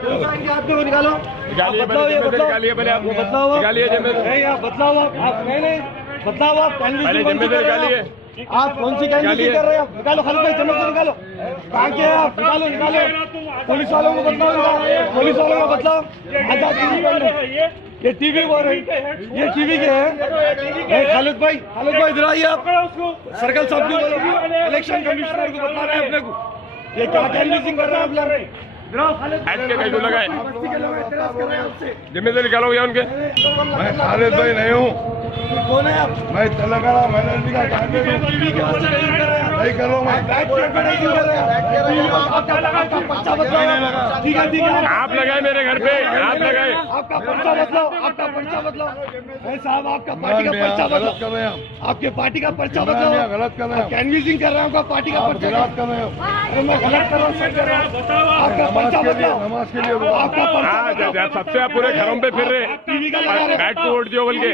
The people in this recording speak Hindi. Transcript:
आपको निकालो, निकालिए पहले आप निकालिए नहीं आप बदलाव आप नहीं बदलाव आप निकालिए। आप कौन सी कैंडिडेट कर रहे हो? निकालो खाली भाई, जमीन से निकालो। कहाँ के हैं आप? निकालो पुलिस वालों को बदलाव, पुलिस वालों को बदलाव। आजाद टीवी पर ये टीवी बोल रही, ये टीवी के हैं। खालिद भाई इधर आइए आप। सर्कल साहब को बोलो, इलेक्शन कमिश्नर को बता रहे हैं अपने को ये क्या कैंडिडेटिंग कर रहे हैं आप लोग। लगाए जिम्मेदारी निकालो भैया उनके। मैं खालिद भाई नहीं हूँ। कौन है आप? मैं तेलंगाना मैनेजमेंट का कैंडिडेट हूँ। नहीं कर रहा हूँ मैं। ठीक है आप लगाए मेरे घर पे, आप लगाए। आपका पर्चा बदलाओ, आपका पर्चा बदलाओ साहब, आपका पार्टी का पर्चा बदलाओ। कर रहे हैं आपके पार्टी का पर्चा बदलाओ। गलत कर रहे हैं। कैनवीसिंग कर रहे हैं, आपका पार्टी का पर्चा गलत कर रहे हो। अरे मैं गलत कर रहा हूँ, सही कर रहा हूँ। आपका पर्चा बदलाओ, नमाज के लिए आपका पर्चा हाँ, सबसे आप पूरे घरों पे फिर रहे टीवी का लगा रहे बैठ को वोट दियो बोल के।